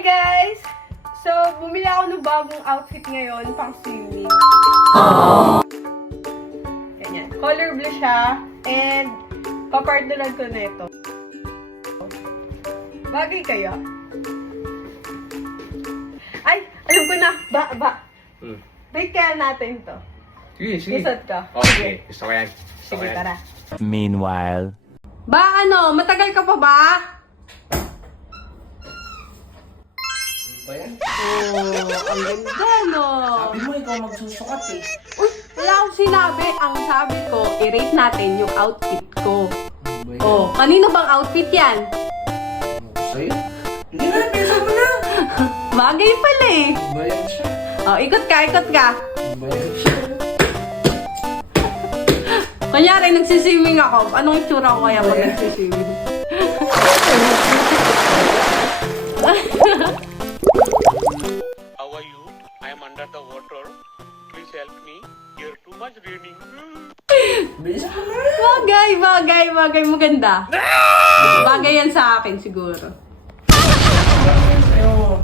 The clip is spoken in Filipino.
Hi guys! So, bumili ako ng bagong outfit ngayon pang swimming. Ganyan. Color blue siya. And, papartneran ko na ito. Bagay kayo? Ay! Alam ko na! Rate kaya natin to. Sige. Isot ka. Okay, gusto ko yan. Sige, tara. Meanwhile. Ba, ano? Matagal ka pa ba? Ba yan? Oh, ang ganda, no? Sabi mo, ikaw magsusukat eh. Uy, wala akong sinabi. Ang sabi ko, i-rate natin yung outfit ko. Ba yan? Oh, kanino bang outfit yan? Sa'yo? Hindi na, pesa mo na! Bagay pala eh. Ba yan siya? Oh, ikot ka, ikot ka. Ba yan siya? Kunyari, nagsiswimming ako. Anong itsura ko kaya pag Ayan. nagsiswimming? How are you? I am under the water. Please help me. Here too much raining. Bisa mo na! Bagay. Maganda. Bagay yan sa akin siguro. Sa'yo.